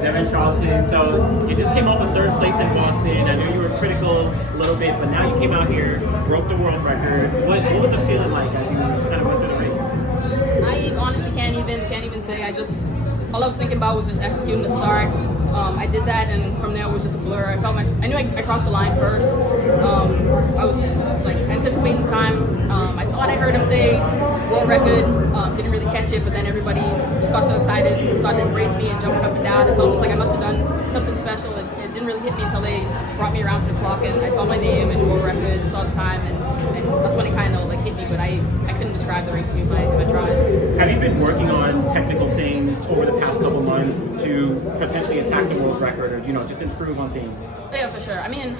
Devynne Charlton. So you just came off of third place in Boston. I know you were critical a little bit, but now you came out here, broke the world record. What was it feeling like as you kind of went through the race? I honestly can't even say. All I was thinking about was just executing the start. I did that, and from there it was just a blur. I knew I crossed the line first. I was like anticipating the time. I thought I heard him say world record. Didn't really catch it, but then everybody just got so excited, started to embrace me and jumping up and down. And so I'm just like, I must have done something special. It didn't really hit me until they brought me around to the clock and I saw my name and world record, saw the time, and that's when it kind of like hit me. But I couldn't describe the race to you if I tried. Have you been working on technical things over the past couple months to potentially attack the world record, or just improve on things? Yeah, for sure. I mean,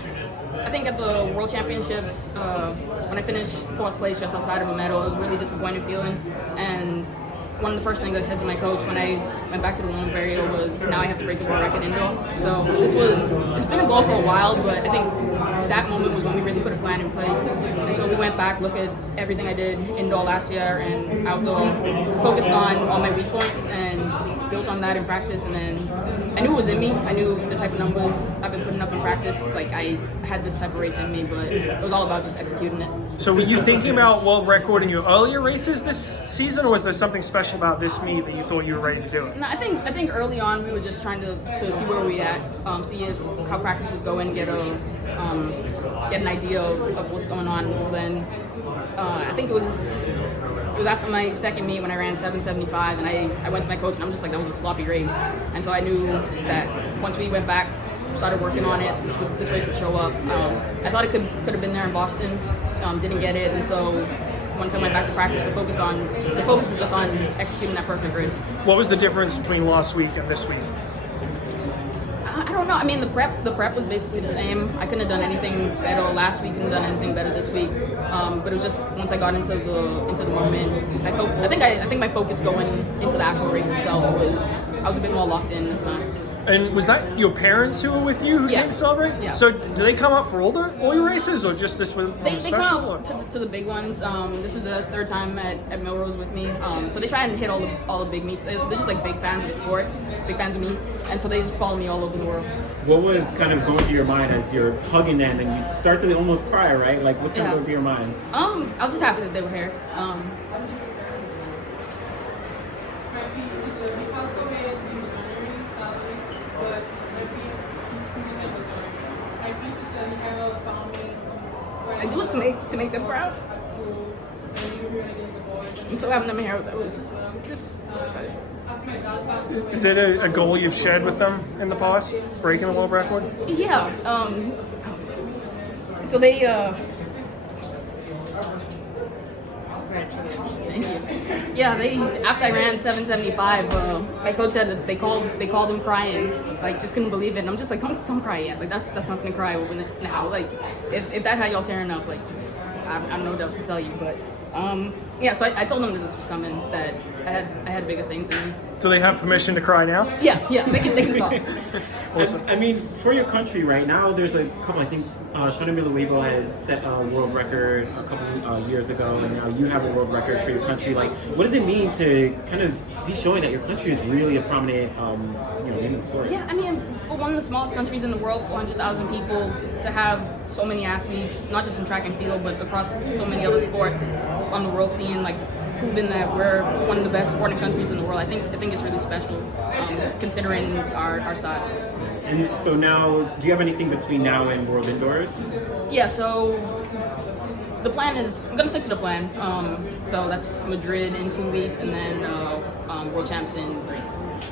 I think at the World Championships, when I finished fourth place just outside of a medal, it was a really disappointing feeling. And one of the first things I said to my coach when I went back to the women's barrier was, now I have to break the world record indoor. So it's been a goal for a while, but I think that moment was when we really put a plan in place. And so we went back, looked at everything I did indoor last year and outdoor, focused on all my weak points and built on that in practice. And then I knew it was in me. I knew the type of numbers I've been putting up in practice. Like, I had this type of race in me, but it was all about just executing it. So were you thinking about world record in your earlier races this season, or was there something special about this meet that you thought you were ready to do it? No, I think early on we were just trying to see where we at, see how practice was going, get an idea of what's going on. And so then I think it was after my second meet when I ran 7:75, and I went to my coach and I'm just like, that was a sloppy race. And so I knew that once we went back, started working on it, this race would show up. I thought it could have been there in Boston, didn't get it, and so once I went back to practice, the focus was just on executing that perfect race. What was the difference between last week and this week? I don't know. I mean, the prep was basically the same. I couldn't have done anything better last week. Couldn't have done anything better this week. But it was just once I got into the moment, I think my focus going into the actual race itself was, I was a bit more locked in this time. And was that your parents who were with you who came to celebrate? Yeah. So do they come up for all your races, or just this one They special? come up to the big ones. This is the third time at Millrose with me. So they try and hit all the big meets. They're just like big fans of the sport, big fans of me, and so they just follow me all over the world. What was kind of going through your mind as you're hugging them and you start to almost cry, right? Like, what's kind of going through your mind? I was just happy that they were here. I do it to make them proud. And so having them here, that was just special. Is it a goal you've shared with them in the past, breaking the world record? Yeah. So they. Thank you. Yeah, after I ran 7:75, my coach said that they called him crying, like just couldn't believe it. And I'm just like, don't cry yet. Like that's nothing to cry over now. Like if that had y'all tearing up, like just I'm no doubt to tell you, but. Yeah, so I told them that this was coming, that I had bigger things in me. Do they have permission to cry now? Yeah, they can stop. Awesome. I mean, for your country right now, there's a couple, I think Shona Miller had set a world record a couple years ago, and now you have a world record for your country. Like, what does it mean to kind of be showing that your country is really a prominent, in the sport? Yeah, I mean, for one of the smallest countries in the world, 400,000 people, to have so many athletes, not just in track and field, but across so many other sports on the world scene, like proving that we're one of the best sporting countries in the world. I think it's really special, considering our size. And so now, do you have anything between now and World Indoors? Yeah, so the plan is, I'm going to stick to the plan. So that's Madrid in 2 weeks, and then World Champs in 3.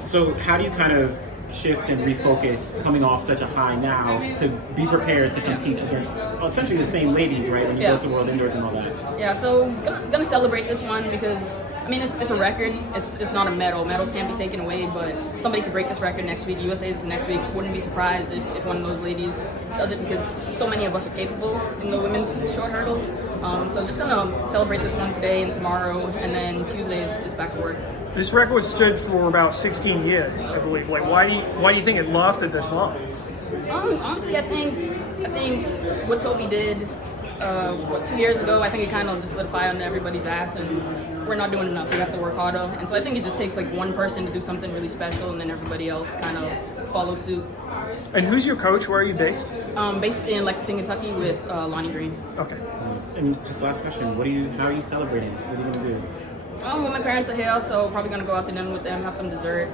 So how do you kind of shift and refocus coming off such a high now to be prepared to compete against essentially the same ladies, right, when you go to World Indoors and all that? Yeah, so gonna celebrate this one because, I mean, it's a record. It's not a medal. Medals can't be taken away, but somebody could break this record next week. USA is the next week. Wouldn't be surprised if one of those ladies does it, because so many of us are capable in the women's short hurdles. So just gonna celebrate this one today and tomorrow, and then Tuesday is back to work. This record stood for about 16 years, I believe. Like, why do you think it lasted this long? Honestly, I think what Toby did 2 years ago, I think it kind of just lit a fire under everybody's ass, and we're not doing enough. We have to work harder. And so I think it just takes like one person to do something really special, and then everybody else kind of follows suit. And who's your coach? Where are you based? Based in Lexington, Kentucky, with Lonnie Green. Okay. And just last question, how are you celebrating? What are you gonna do? Well, my parents are here, so probably gonna go out to dinner with them, have some dessert.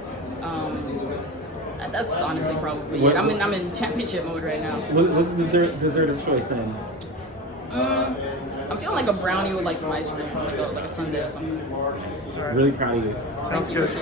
That's honestly probably it. I'm in championship mode right now. What's the dessert of choice then? I'm feeling like a brownie with like some ice cream, like a sundae or something. All right. Really proud of you. Sounds Thank you. good.